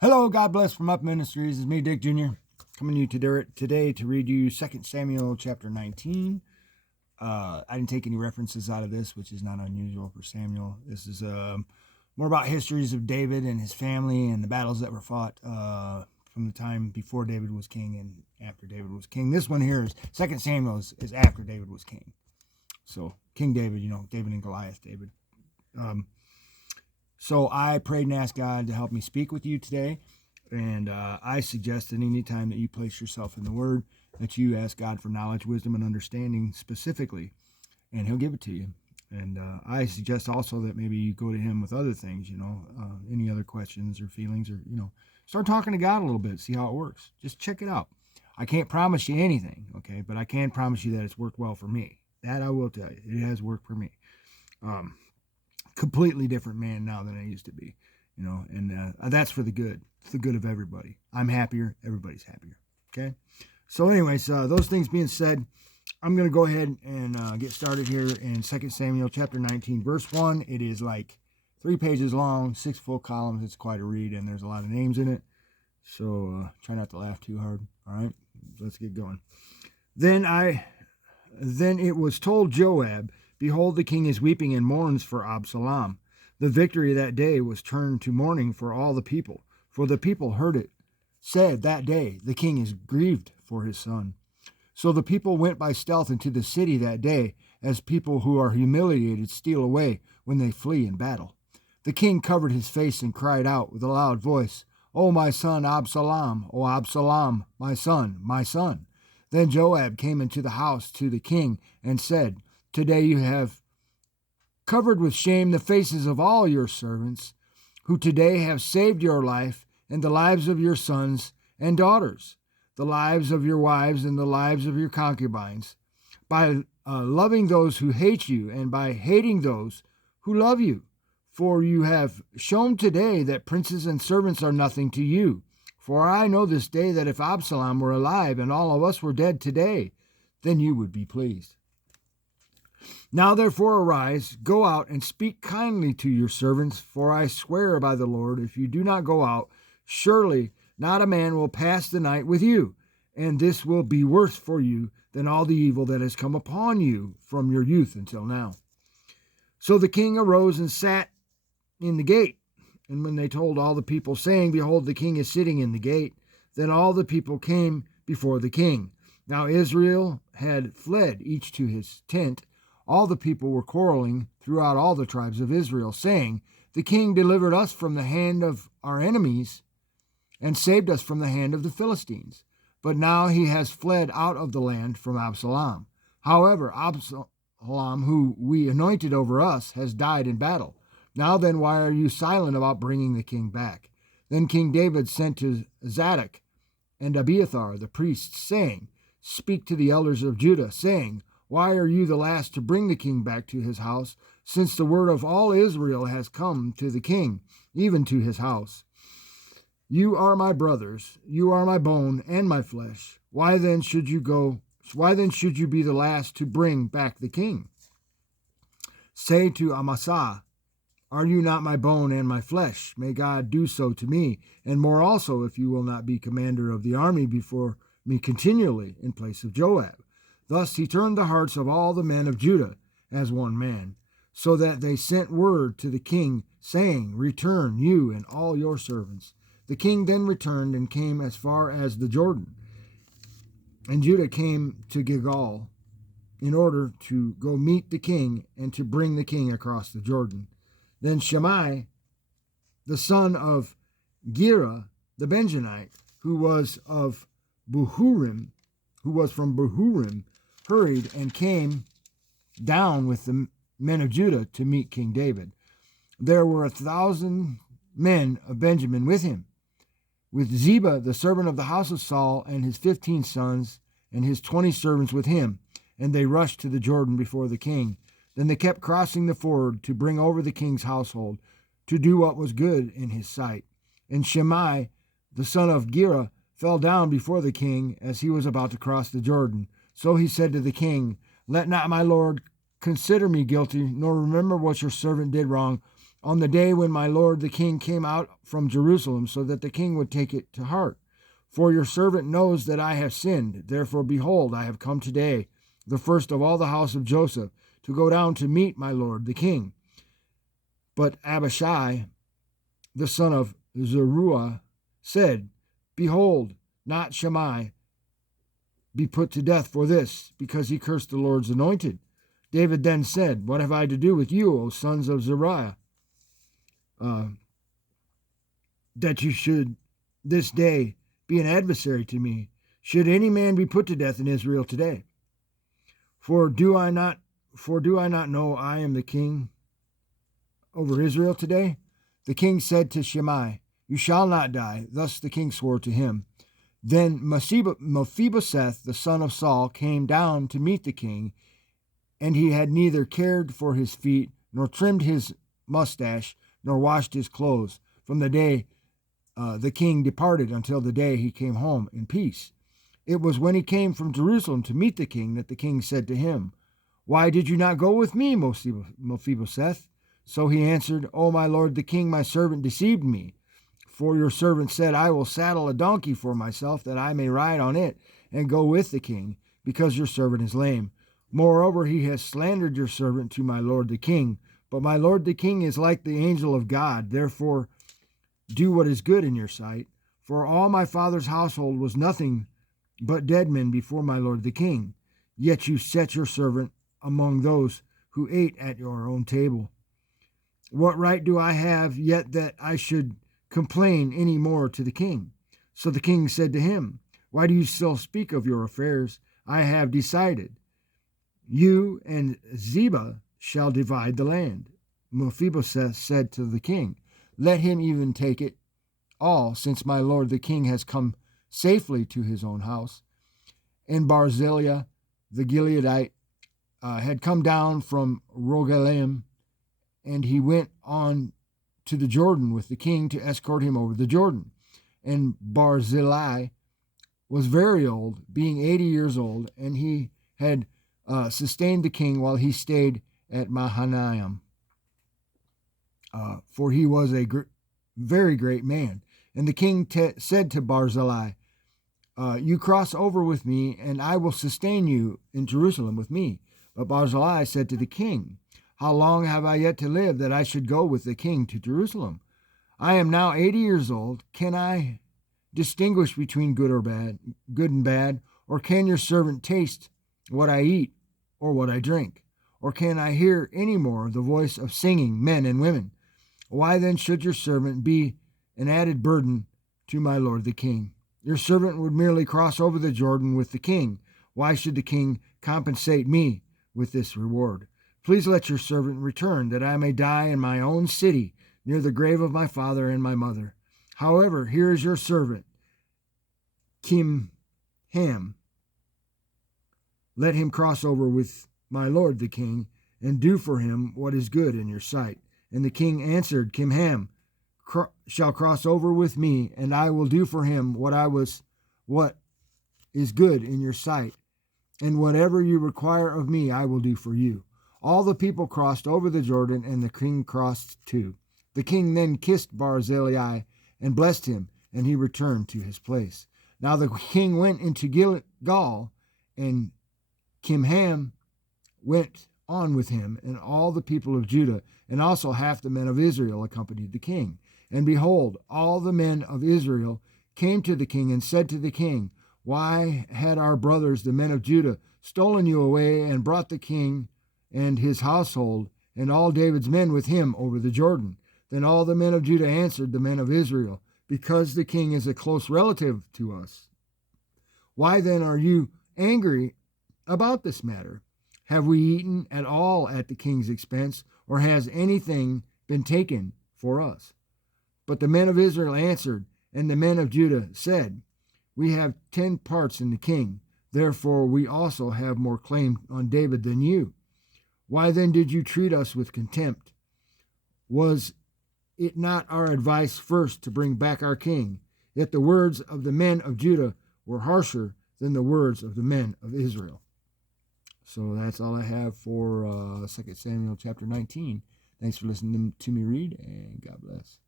Hello, God bless from Up Ministries. It's me, Dick Jr., coming to you today to read you 2 Samuel chapter 19. I didn't take any references out of this, which is not unusual for Samuel. This is more about histories of David and his family and the battles that were fought from the time before David was king and after David was king. This one here is 2 Samuel is after David was king. So King David, David and Goliath, David. So I prayed and asked God to help me speak with you today. And I suggest that any time that you place yourself in the Word, that you ask God for knowledge, wisdom, and understanding specifically, and He'll give it to you. And I suggest also that maybe you go to Him with other things, any other questions or feelings, or, start talking to God a little bit, see how it works. Just check it out. I can't promise you anything, okay, but I can promise you that it's worked well for me. That I will tell you. It has worked for me. Completely different man now than I used to be, and that's for the good. It's the good of everybody. I'm happier. Everybody's happier. Okay. So anyways, those things being said, I'm going to go ahead and get started here in 2 Samuel chapter 19, verse 1. It is like 3 pages long, 6 full columns. It's quite a read, and there's a lot of names in it. So try not to laugh too hard. All right, let's get going. Then it was told Joab, "Behold, the king is weeping and mourns for Absalom." The victory that day was turned to mourning for all the people, for the people heard it said that day, "The king is grieved for his son." So the people went by stealth into the city that day, as people who are humiliated steal away when they flee in battle. The king covered his face and cried out with a loud voice, "O my son Absalom, O Absalom, my son, my son." Then Joab came into the house to the king and said, "Today you have covered with shame the faces of all your servants, who today have saved your life and the lives of your sons and daughters, the lives of your wives and the lives of your concubines, by loving those who hate you and by hating those who love you. For you have shown today that princes and servants are nothing to you. For I know this day that if Absalom were alive and all of us were dead today, then you would be pleased. Now therefore arise, go out and speak kindly to your servants, for I swear by the Lord, if you do not go out, surely not a man will pass the night with you, and this will be worse for you than all the evil that has come upon you from your youth until now." So the king arose and sat in the gate. And when they told all the people, saying, "Behold, the king is sitting in the gate," then all the people came before the king. Now Israel had fled, each to his tent. All the people were quarreling throughout all the tribes of Israel, saying, "The king delivered us from the hand of our enemies and saved us from the hand of the Philistines. But now he has fled out of the land from Absalom. However, Absalom, who we anointed over us, has died in battle. Now then, why are you silent about bringing the king back?" Then King David sent to Zadok and Abiathar the priests, saying, "Speak to the elders of Judah, saying, why are you the last to bring the king back to his house, since the word of all Israel has come to the king, even to his house? You are my brothers, you are my bone and my flesh. Why then should you be the last to bring back the king? Say to Amasa, are you not my bone and my flesh? May God do so to me, and more also, if you will not be commander of the army before me continually in place of Joab." Thus he turned the hearts of all the men of Judah as one man, so that they sent word to the king, saying, "Return, you and all your servants." The king then returned and came as far as the Jordan. And Judah came to Gilgal in order to go meet the king and to bring the king across the Jordan. Then Shimei, the son of Gera the Benjamite, who was from Bahurim, hurried and came down with the men of Judah to meet King David. There were 1,000 men of Benjamin with him, with Ziba, the servant of the house of Saul, and his 15 sons and his 20 servants with him, and they rushed to the Jordan before the king. Then they kept crossing the ford to bring over the king's household, to do what was good in his sight. And Shimei, the son of Gera, fell down before the king as he was about to cross the Jordan. So he said to the king, "Let not my lord consider me guilty, nor remember what your servant did wrong, on the day when my lord the king came out from Jerusalem, so that the king would take it to heart. For your servant knows that I have sinned. Therefore, behold, I have come today, the first of all the house of Joseph, to go down to meet my lord the king. But Abishai, the son of Zeruiah, said, Behold, not Shimei be put to death for this, because he cursed the Lord's anointed. David then said, What have I to do with you, O sons of Zeruiah, that you should this day be an adversary to me? Should any man be put to death in Israel today? For do I not know I am the king over Israel today? The king said to Shimei, You shall not die. Thus the king swore to him. Then Mephibosheth, the son of Saul, came down to meet the king, and he had neither cared for his feet, nor trimmed his mustache, nor washed his clothes, from the day the king departed until the day he came home in peace. It was when he came from Jerusalem to meet the king that the king said to him, Why did you not go with me, Mephibosheth? So he answered, O my lord the king, my servant deceived me. For your servant said, I will saddle a donkey for myself, that I may ride on it and go with the king, because your servant is lame. Moreover, he has slandered your servant to my lord the king. But my lord the king is like the angel of God. Therefore, do what is good in your sight. For all my father's household was nothing but dead men before my lord the king. Yet you set your servant among those who ate at your own table. What right do I have yet that I should complain any more to the king? So the king said to him, Why do you still speak of your affairs? I have decided. You and Ziba shall divide the land. Mephibosheth said to the king, Let him even take it all, since my lord the king has come safely to his own house. And Barzillai the Gileadite had come down from Rogelim, and he went on to the Jordan with the king to escort him over the Jordan. And Barzillai was very old, being 80 years old, and he had sustained the king while he stayed at Mahanaim, for he was a very great man. And the king said to Barzillai, You cross over with me, and I will sustain you in Jerusalem with me. But Barzillai said to the king, How long have I yet to live that I should go with the king to Jerusalem? I am now 80 years old. Can I distinguish between good and bad? Or can your servant taste what I eat or what I drink? Or can I hear any more the voice of singing men and women? Why then should your servant be an added burden to my lord the king? Your servant would merely cross over the Jordan with the king. Why should the king compensate me with this reward? Please let your servant return, that I may die in my own city, near the grave of my father and my mother. However, here is your servant, Kimham. Let him cross over with my lord the king, and do for him what is good in your sight. And the king answered, Kimham shall cross over with me, and I will do for him what is good in your sight. And whatever you require of me, I will do for you. All the people crossed over the Jordan, and the king crossed too. The king then kissed Barzillai and blessed him, and he returned to his place. Now the king went into Gilgal, and Kimham went on with him, and all the people of Judah, and also half the men of Israel accompanied the king. And behold, all the men of Israel came to the king and said to the king, Why had our brothers, the men of Judah, stolen you away and brought the king and his household and all David's men with him over the Jordan? Then all the men of Judah answered the men of Israel, Because the king is a close relative to us. Why then are you angry about this matter? Have we eaten at all at the king's expense, or has anything been taken for us? But the men of Israel answered, and the men of Judah said, We have 10 parts in the king. Therefore we also have more claim on David than you. Why then did you treat us with contempt? Was it not our advice first to bring back our king? Yet the words of the men of Judah were harsher than the words of the men of Israel. So that's all I have for 2 Samuel chapter 19. Thanks for listening to me read, and God bless.